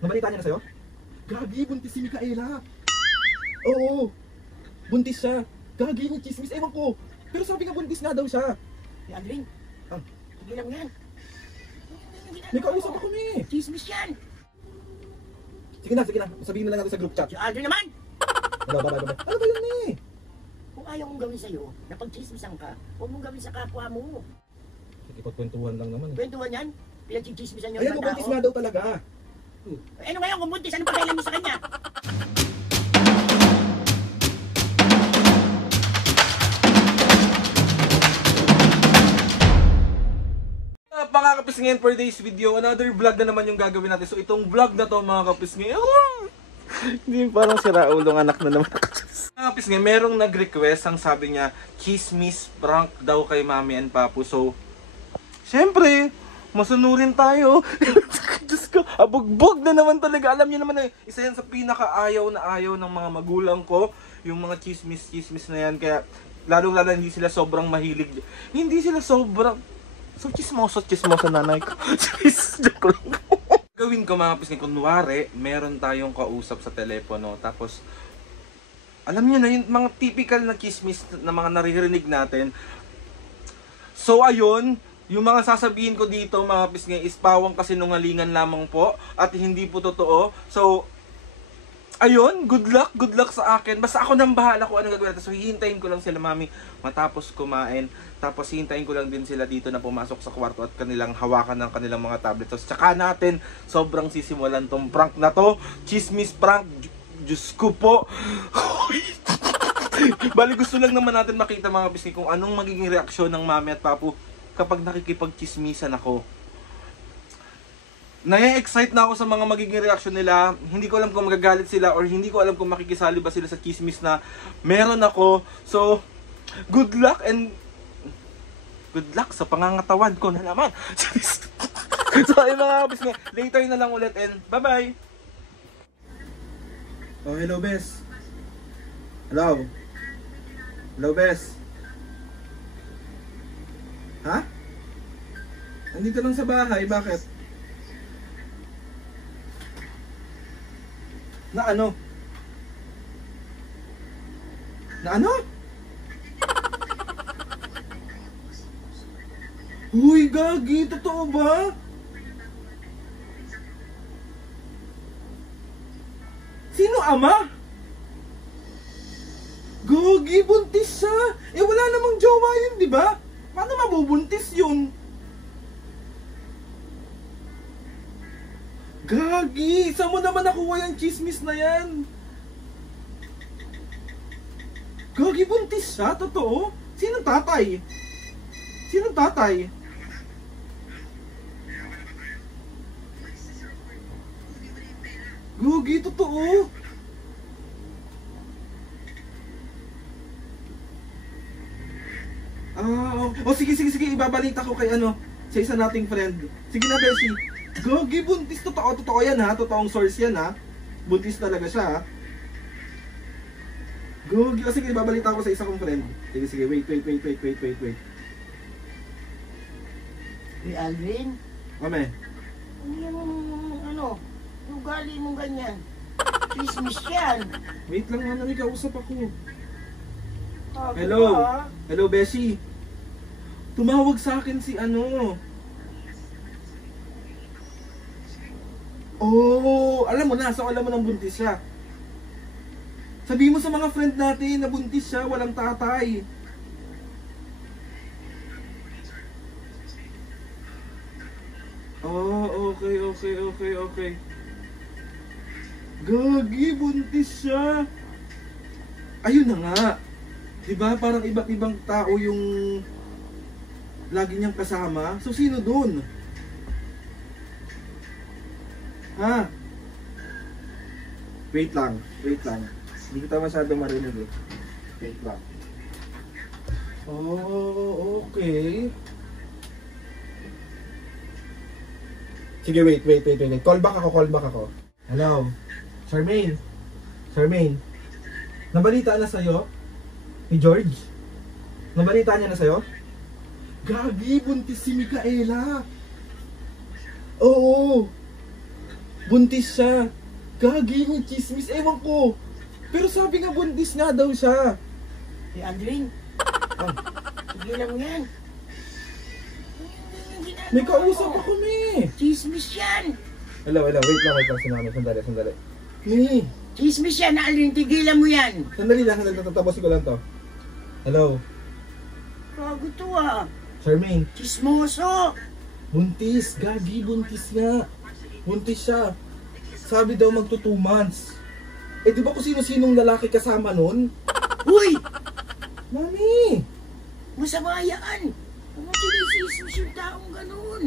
Nabalita niya na sa'yo? Gagi, buntis si Micaela. Oo, buntis siya. Gagi, yung chismis, ewan ko. Pero sabi nga buntis nga daw siya. Aldrin, Ah, hindi lang yan. may kausap ako ni. Chismis yan. Sige na. Sabihin mo lang natin sa group chat. Si Aldrin naman. Bye. Ano ba yun ni? Kung ayaw mong gawin sa'yo, na pag-chismisan ka, huwag mong gawin sa kapwa mo. Ikipagkwentuhan lang naman eh. Kwentuhan yan, pinag-chismisan nyo Ayan, ng buntis tao. nga daw talaga. Eh, ano ngayon kung buntis, ano pa kailan mo sa kanya? Mga kapis ngayon for today's video, another vlog na naman yung gagawin natin. So itong vlog na to mga kapis ngayon, hindi parang sira ulong anak na naman. Mga kapis ngayon, merong nag-request, ang sabi niya, chismis prank daw kay Mami and Papu. So, syempre, masunurin tayo. Diyos ko, abugbog na naman talaga. Alam niyo naman na isa yan sa pinaka-ayaw na ayaw ng mga magulang ko, yung mga chismis na yan. Kaya, lalong-lalo hindi sila sobrang mahilig. Hindi sila sobrang... So, chismoso nanay ko. Joke lang. Gawin ko mga pisngi, kunwari, meron tayong kausap sa telepono. Tapos, alam niyo na, yung mga typical na chismis na mga naririnig natin. So, ayun, yung mga sasabihin ko dito mga pisngi is pawang kasinungalingan lamang po. At hindi po totoo. So, ayun, good luck sa akin. Basta ako nang bahala kung anong gagawin natin. So, hihintayin ko lang sila, Mami, matapos kumain. Tapos, hihintayin ko lang din sila dito na pumasok sa kwarto at kanilang hawakan ng kanilang mga tablet. So, tsaka natin, sobrang sisimulan tong prank na to. Chismis prank. Diyos ko po. Bali, gusto lang naman natin makita mga bisni kung anong magiging reaksyon ng Mami at Papu kapag nakikipag-chismisan ako. Nai-excite na ako sa mga magiging reaksyon nila. Hindi ko alam kung magagalit sila or hindi ko alam kung makikisali ba sila sa chismis na meron ako. So, good luck sa pangangatawan ko na naman. So, ay mga kapis nga, later na lang ulit and bye-bye! Oh, hello, Bes. Hello? Hello, Bes. Ha? Andito lang sa bahay, bakit? Na ano? Na ano? Uy, gagi, totoo ba? Sino ama? Gagi, buntis siya. Eh wala namang jowa yun, di ba? Paano mabubuntis yun? Gagi, saan mo naman nakuha yung chismis na yan? Gagi, buntis siya? Totoo? Sinong tatay? Sinong tatay? Gagi, totoo? Sige, ibabalita ko kay ano, sa isa nating friend. Sige na, Beshi. Gagi, buntis. Totoo yan ha. Totoong source yan ha. Buntis talaga siya ha. Gagi. Sige, ibabalita ko sa isa kong friend. Sige, wait. Hey, Aldrin, Mame. ano, ugali mong ganyan. Chismis yan. Wait lang nga, may kausap ako. Sabi Hello. ka, Hello, Beshi. Tumawag sa akin si ano. Oh, alam mo na, so alam mo nang buntis siya. Sabi mo sa mga friend natin na buntis siya, walang tatay. Oh, okay. Gagi, buntis siya. Ayun na nga. Diba, parang iba't ibang tao yung lagi niyang kasama. So, sino dun? Ha? Wait lang. Hindi kita masyado marinig eh. Wait lang. Oh, okay. Sige, wait. Call back ako. Hello? Charmaine? Nabalita na sa'yo? Ni George? Nabalita niya na sa'yo? Gagi, buntis si Micaela. Oo. Buntis siya. Gagi yung chismis, ewan ko. Pero sabi nga buntis nga daw siya. Si Aldrin, Ah, tigilan mo yan. may kausap ako, Mi. Chismis yan. Hello, wait lang, sandali. Mi, Chismis yan, Aldrin, tigilan mo yan. sandali lang, tatapusin ko lang to. Hello, Bago to ah. Charmaine. Chismoso. Buntis, Gagi, buntis nga. Buntis siya. Sabi daw magto 2 months. Eh di ba kung sino-sinong lalaki kasama nun? Uy! Mami! Masama yan. Kung tinisismis yung taong ganun.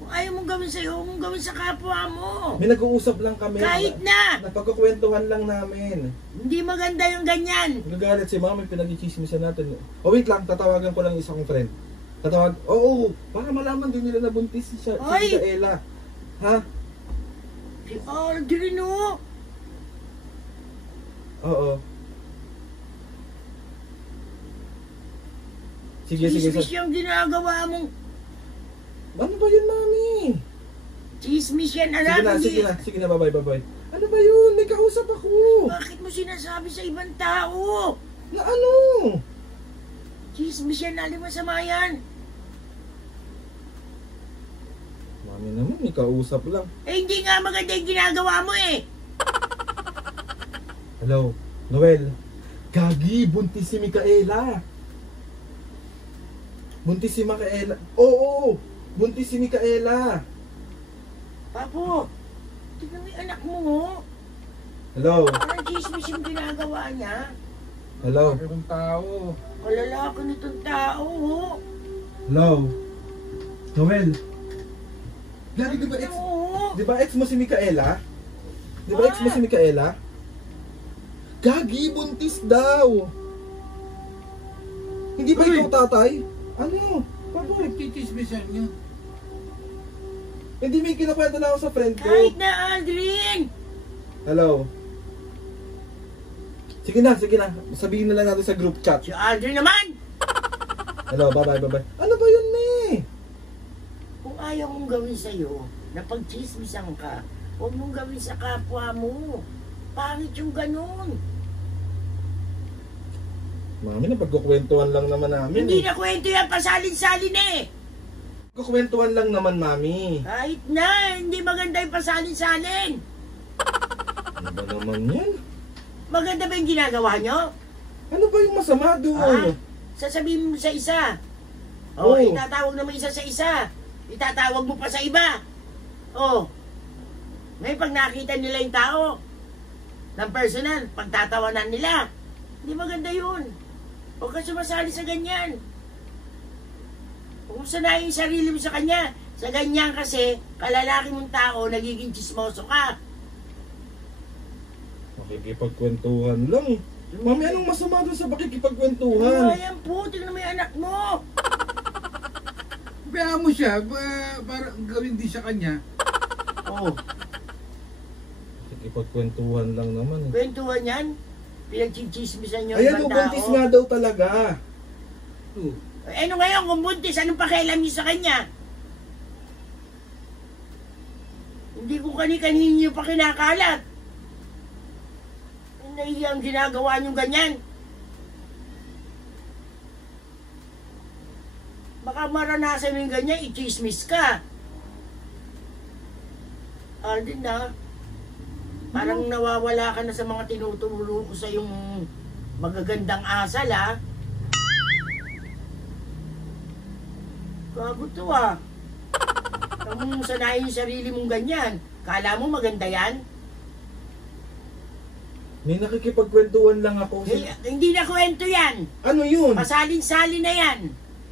Kung ayaw mong gawin sa'yo, huwag mong gawin sa kapwa mo. May nag-uusap lang kami. Kahit na! Nagpagkukwentuhan lang namin. Hindi maganda yung ganyan. Nagagalit si mami, pinag-chismisan natin. Oh wait lang, tatawagan ko lang isang friend. Oo, para malaman din nila na buntis siya. Oy! Si Ella. Ha? Si Aldrin oh. Oo. Sige. Chismis yung ginagawa mong. Ano ba yun, mami? Chismis yan, anak. Sige na, bye. Ano ba yun? May kausap ako. Bakit mo sinasabi sa ibang tao? Na ano? Chismis yan, aling masama yan. Mami naman, may kausap lang. Eh, hindi nga maganda yung ginagawa mo eh. Hello, Noel. Gagi, buntis si Micaela. Buntis si Micaela. Oo, buntis si Micaela. Papo, tignan mo yung anak mo oh. Hello, Parang chismis yung ginagawa niya. hello, Ibang tao. Kalalaki nitong tao oh. hello. Noel. Gagi, di ba ex, Oo. di ba ex mo si Micaela? Di ba ex mo si Micaela? Gagi, buntis daw. Hindi ba Uy! ikaw tatay? Ano? Papo, Nagtitismisan niyo. hindi may kinakwento na ako sa friend ko. Kahit na Aldrin. Hello. Sige na. Sabihin na lang natin sa group chat. Si Aldrin naman. Hello, bye. Ano ba yun, Me? Kung ayaw mong gawin sa'yo, na pagchismisan ka, huwag mong gawin sa kapwa mo. Pangit yung ganun. Mami, napagkukwentuhan lang naman namin. Hindi na kwento yan, pasalin-salin eh. Kukwentuhan lang naman, Mami. Kahit na, hindi maganda yung pasalin-salin. Ano ba naman yan? Maganda ba yung ginagawa nyo? Ano ba yung masama Ah, doon? sasabihin mo sa isa. Oo. Itatawag naman isa sa isa. Itatawag mo pa sa iba. Ngayon pag nakita nila yung tao, ng personal, pagtatawanan nila. Hindi maganda yun. Huwag ka sumasali sa ganyan. Kung sanayin yung sarili mo sa kanya, sa ganyan kasi, kalalaki mong tao, nagiging chismoso ka. Makikipagkwentuhan lang. Mami, anong masama doon sa pakikipagkwentuhan? Ayan po, tingnan mo yung anak mo. Kaya mo siya, para gawin din sa kanya. Makikipagkwentuhan lang naman. Kwentuhan yan. Pinagchichismisan nyo Ayan, ibang buntis tao. nga daw talaga. Ano ngayon kung buntis, anong pakialam niyo sa kanya? Hindi ko kani-kanino niyo pa kinakalat. Nahiyang ginagawa niyo ganyan. Baka maranasan mo yung ganyan, i-chismis ka. Aldin na, parang nawawala ka na sa mga tinuturo ko sa yung magagandang asal ha. Gago to ah. Kung sanayin yung sarili mong ganyan, kala mo maganda yan? May nakikipagkwentuhan lang ako. Hindi na kwento yan. Ano yun? Pasalin-salin na yan.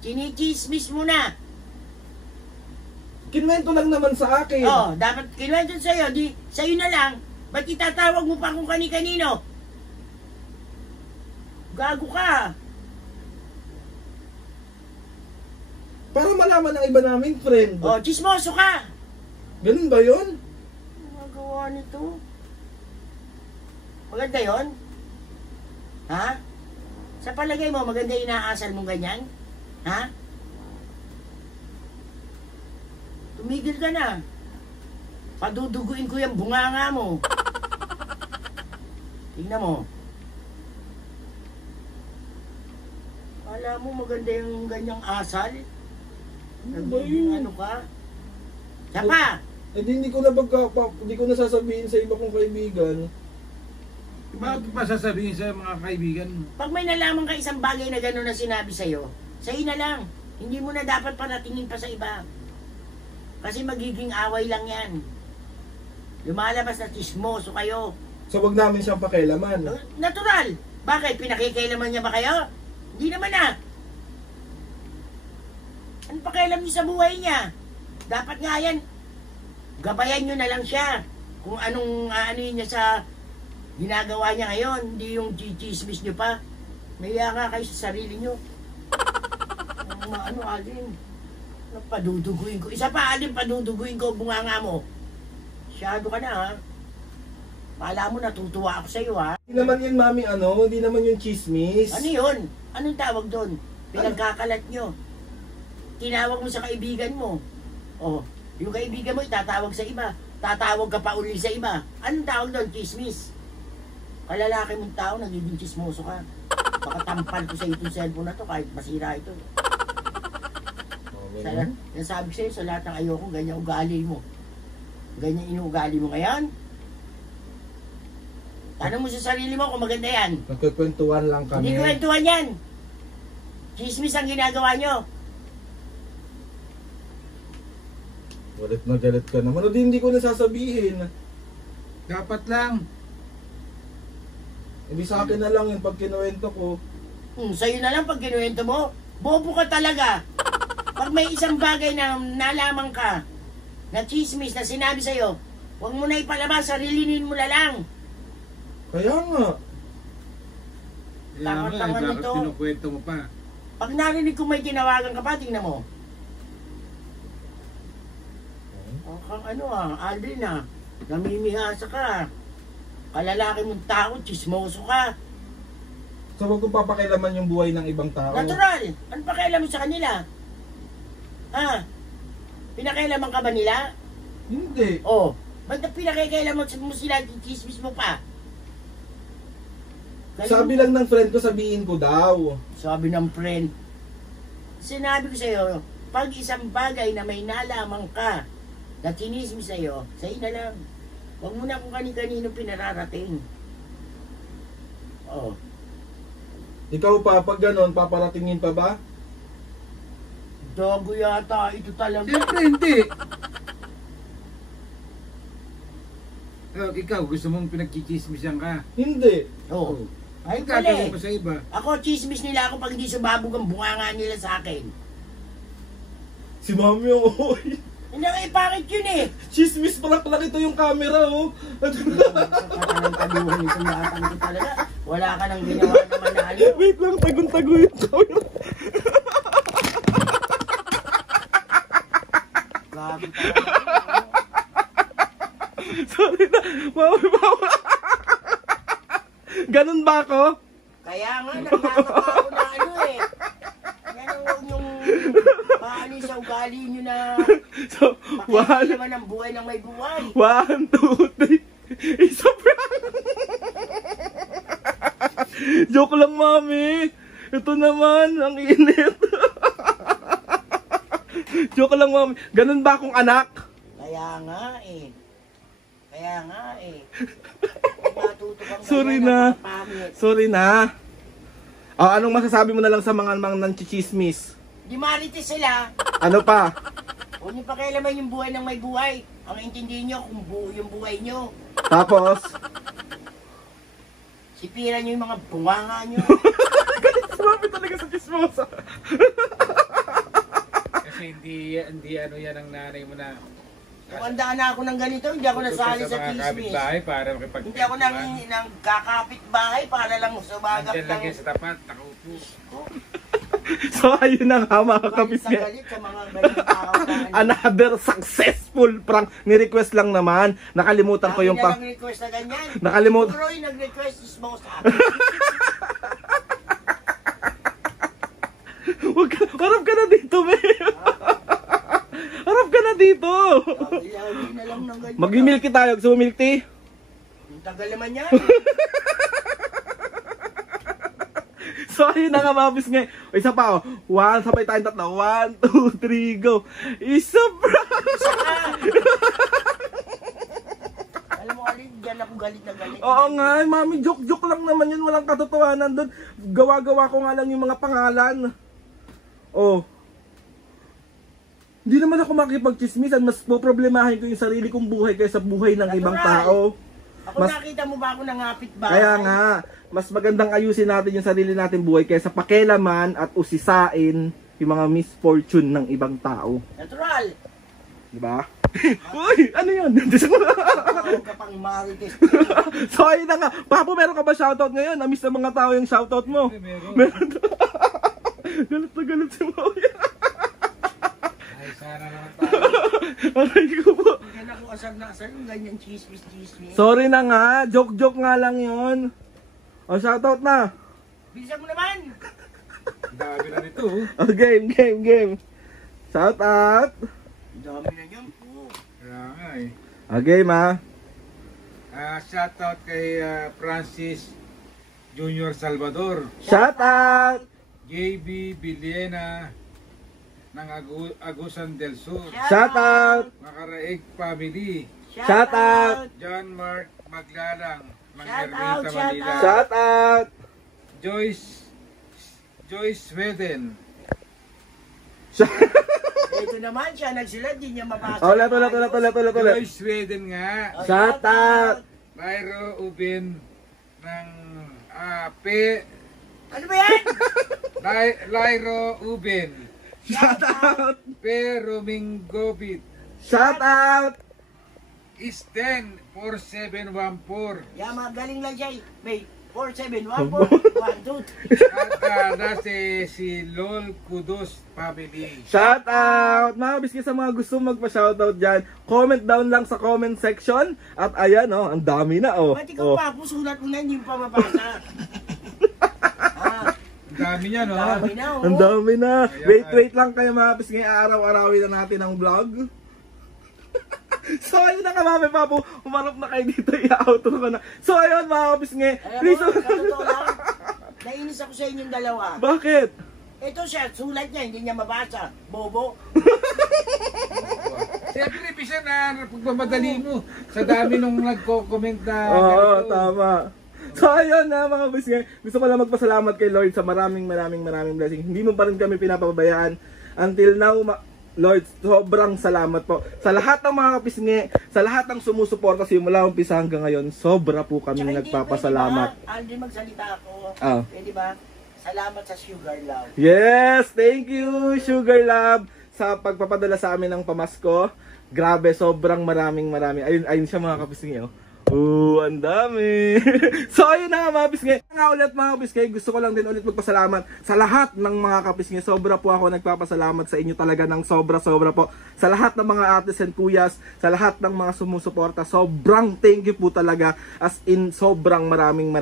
Chinichismis mo na. Kinwento lang naman sa akin. Dapat kinuwento sa'yo, di sa'yo na lang. Ba't itatawag mo pa kung kani-kanino? Gago ka. Para malaman ng iba naming friend. Chismoso ka. Ganun ba yun? Ano magawa nito? Maganda yon? Ha? Sa palagay mo, maganda inaasal mong ganyan? Ha? Tumigil ka na. Paduduguin ko yung bunganga mo. Tingnan mo. Alam mo maganda yung ganyang asal? Nagiging ano ka? Sapa! Eh di hindi ko na sasabihin sa iba kong kaibigan. Bakit pa sasabihin sa mga kaibigan mo? Pag may nalaman ka isang bagay na gano'n na sinabi sa'yo na lang. Hindi mo na dapat paratingin pa sa iba. Kasi magiging away lang yan. Lumalabas na chismoso kayo. So wag namin siyang pakialaman. Natural! Bakit? Pinakikailaman niya ba kayo? Hindi naman na. Ano pakialam niyo sa buhay niya? Dapat nga yan, gabayan niyo na lang siya. Kung anong aanuin niya sa ginagawa niya ngayon, hindi yung chichismis niyo pa. Maya nga kayo sa sarili niyo. Alin? Paduduguin ko. Isa pa, alin paduduguin ko bunganga mo. Masyado ka na ha. Pala mo natutuwa ako sa'yo ha. Hindi naman yun, mami, hindi naman yung chismis. Ano yun? Anong tawag doon? Pinagkakalat nyo. Tinawag mo sa kaibigan mo. O, yung kaibigan mo itatawag sa iba. Tatawag ka pa uli sa iba. Anong tawag doon? Chismis. Kalalaki mong tao, nagiging chismoso ka. Baka tampal ko sa itong cellphone na to kahit masira ito. Nasabi ko sa'yo sa lahat ng ayoko, ganyan ugali mo. Ganyan inuugali mo ngayon. Tanong mo sa sarili mo kung maganda yan. Nagkukwentuhan lang kami. Hindi kwentuhan yan. Chismis ang ginagawa nyo. Galit na galit ka naman. Hindi ko nasasabihin. Dapat lang. Hindi sa akin na lang yun pag kinuwento ko. Sa'yo na lang pag kinuwento mo. Bobo ka talaga. Pag may isang bagay na nalaman ka, na chismis na sinabi sa'yo, huwag mo na ipalabas, sarilinin mo na lang. Kaya nga. Kaya nga, Takot-takot bakit nito. kinukwento mo pa? Pag narinig ko may tinawagan ka pa, tingnan mo. O kang Aldrin namimihasa ka. Kalalaki mong tao, chismoso ka. So wag kong papakilaman yung buhay ng ibang tao. Natural! Ano pa kailan mo sa kanila? Ha? Pinakailaman ka ba nila? Hindi. Oh, ba't pinakailaman mo sila, chismis mo pa? Sabi lang ng friend ko, sabihin ko daw. Sabi ng friend, sinabi ko sa'yo, pag isang bagay na may nalaman ka, na chinismis sa'yo na lang. Huwag mo na kung kani-kanino pinararating. Oh. Ikaw pa, pag ganon, paparatingin pa ba? Dogo yata, ito talaga. Siyempre hindi. Ikaw, gusto mong pinagchichismisan ka. Hindi. Oh. Ay, Ang pala gagawin mo sa iba. Ako, chismis nila ako pag hindi sumabog ang bunganga nila sa akin. Si mami, oy. Hindi nga, bakit yun eh? Chismis pala ito yung camera, oh. Katanong-taluhan itong batang ito talaga. Wala ka nang ginawa na manalo. Wait lang, tagun-taguin ko. Grabe talaga. Sorry na, mami. Ganun ba ako? Kaya nga, nagtataka ako na eh. Yan ang huwag yung paano sa ugali nyo na So, pakita naman ang buhay ng may buhay. 1, 2, 3. Isa prank. Joke lang, mami. Ito naman, ang init. Joke lang, mami. Ganun ba akong anak? Kaya nga eh. Kaya nga eh. Matuto kang Sorry ganyan, na. napakapangit. Sorry na. Anong masasabi mo na lang sa mga nang-chichismis? Di marites sila. Ano pa? Huwag niyo pakialaman yung buhay ng may buhay. Ang intindihin nyo kung yung buhay nyo. Tapos? Sipiran nyo yung mga bunganga nyo. Grabe talaga sa chismosa. Kasi hindi ano yan ang nanay mo na. Tumanda na ako ng ganito, hindi ako nasali sa mga chismis. kapitbahay para makipag. Hindi ako nang kakapit bahay para lang sumagap Andiyan lang ng... yan sa tapat, nakaupo. So ayun na nga mga Galit kapisngi. sa galit sa mga ganyan tao na... Another successful prank. Ni-request lang naman. Nakalimutan ko yung pa... pa... nag-request na ganyan. Nakalimutan. Puro yung nag-request is mo sa akin. Harap ka na dito, me. Harap ka na dito. Lagi na lang ng ganyan. Mag-milk tea tayo. Gusto mo milk tea? Ang tagal naman yan. So, ayun na nga mga pisngi. O, isa pa, oh. One, sabay tayong tatlo. 1, 2, 3, go. Isa prank! Isa ka. Alam mo, alin, dyan ako galit na galit. Oo nga, mami, joke-joke lang naman yun. Walang katotohanan doon. Gawa-gawa ko nga lang yung mga pangalan. Oh. Hindi naman ako makipagchismisan. Mas poproblemahin ko yung sarili kong buhay kaysa buhay ng ibang tao. Ako nakita mo ba ako nangapit ba? Kaya nga, mas magandang ayusin natin yung sarili natin buhay kaysa pakialaman at usisain yung mga misfortune ng ibang tao. Natural. Diba? Uy! Ano yun? Ako ka pang marites. So ayun na nga. Papo, meron ka ba shoutout ngayon? Na-miss na mga tao yung shoutout mo. Meron. Galit na galit si Mauya. Ay, sana naman tayo. Aray ko po. Yan ako asar na asar yung ganyan chismis. Sorry na nga. Joke-joke nga lang yun. O, shoutout na. Bilisan mo naman. Dami na nito. O, game. Shoutout. Dami na yan po. Kaya nga eh. O, game ha. Shoutout kay Francis Junior Salvador, Shoutout. JB Villena ng Agusan del Sur, Shoutout. Makaraig Family, Shoutout. John Mark Maglalang ng Shout Ermita, out, shout Manila, out. Shoutout. Joyce Sweden, Ito naman siya nagsulat, di niya mabasa. Ulit. Joyce Sweden nga, Shoutout. Lyro Ubin ng Ano ba yan? Lyro Ubin, Shoutout. Peromingobit, Shoutout. Isten 4714, Yan, magaling lang siya. May 4714 at si Lol Kudos Family. Shoutout. Mga biski sa mga gusto magpa-shoutout dyan, comment down lang sa comment section. At ayan oh, ang dami na oh. Ba't ikaw Oh. pa, sulat mo na, hindi mo pa mabasa. Ang dami niya, no? Dami na, oh. Ang dami na. Ayan. Wait lang kayo mga biski. Araw-arawin na natin ang vlog. So ayun na nga mami papo, umarap na kayo dito, i-outro ko na. So ayun mga kapisngi, Alam please. mo, sa totoo lang, nainis ako sa inyong dalawa. Bakit? Ito siya, sulat niya, hindi niya mabasa. Bobo. Siyempre, bisa na pagmamadali mo sa dami nung nagko-comment na Oo, ganito. tama. So ayun na mga kapisngi, gusto ko lang magpasalamat kay Lord sa maraming blessing. Hindi mo pa rin kami pinapabayaan. Until now, Lord, sobrang salamat po. Sa lahat ng mga kapisngi, sa lahat ng sumusuporta simula umpisa hanggang ngayon, sobra po kami Tsaka nagpapasalamat. Hindi magsalita ako. Ah. Pwede ba? Salamat sa Sugar Love. Yes, thank you Sugar Love sa pagpapadala sa amin ng pamasko. Grabe, sobrang maraming. Ayun siya mga kapisngi oh. Ang dami. So ayun na nga mga kapisngi. Nga ulit mga kapisngi, gusto ko lang din ulit magpasalamat sa lahat ng mga kapisngi. Sobra po ako nagpapasalamat sa inyo talaga ng sobra po. Sa lahat ng mga ates and kuyas, sa lahat ng mga sumusuporta, sobrang thank you po talaga. As in, sobrang maraming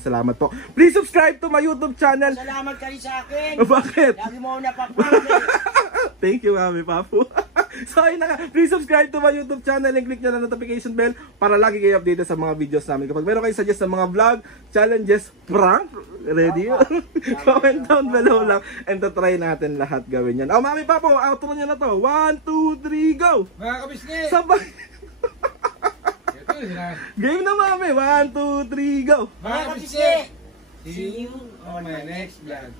salamat po. Please subscribe to my YouTube channel. Salamat ka rin sa akin. Bakit? Lagi mo ako napapakit. Thank you, Mami Papu. So, ayun na nga. Please subscribe to my YouTube channel and click nyo na notification bell para lagi kayo updated sa mga videos namin. Kapag meron kayo suggest ng mga vlog, challenges, prank, ready? Comment down below lang and try natin lahat gawin yan. Oh, Mami Papu, outro nyo na to. 1, 2, 3, go! Mga kabisne! Sabay! Ito, Game na, Mami! 1, 2, 3, go! Mga kabisne! See you on my next vlog.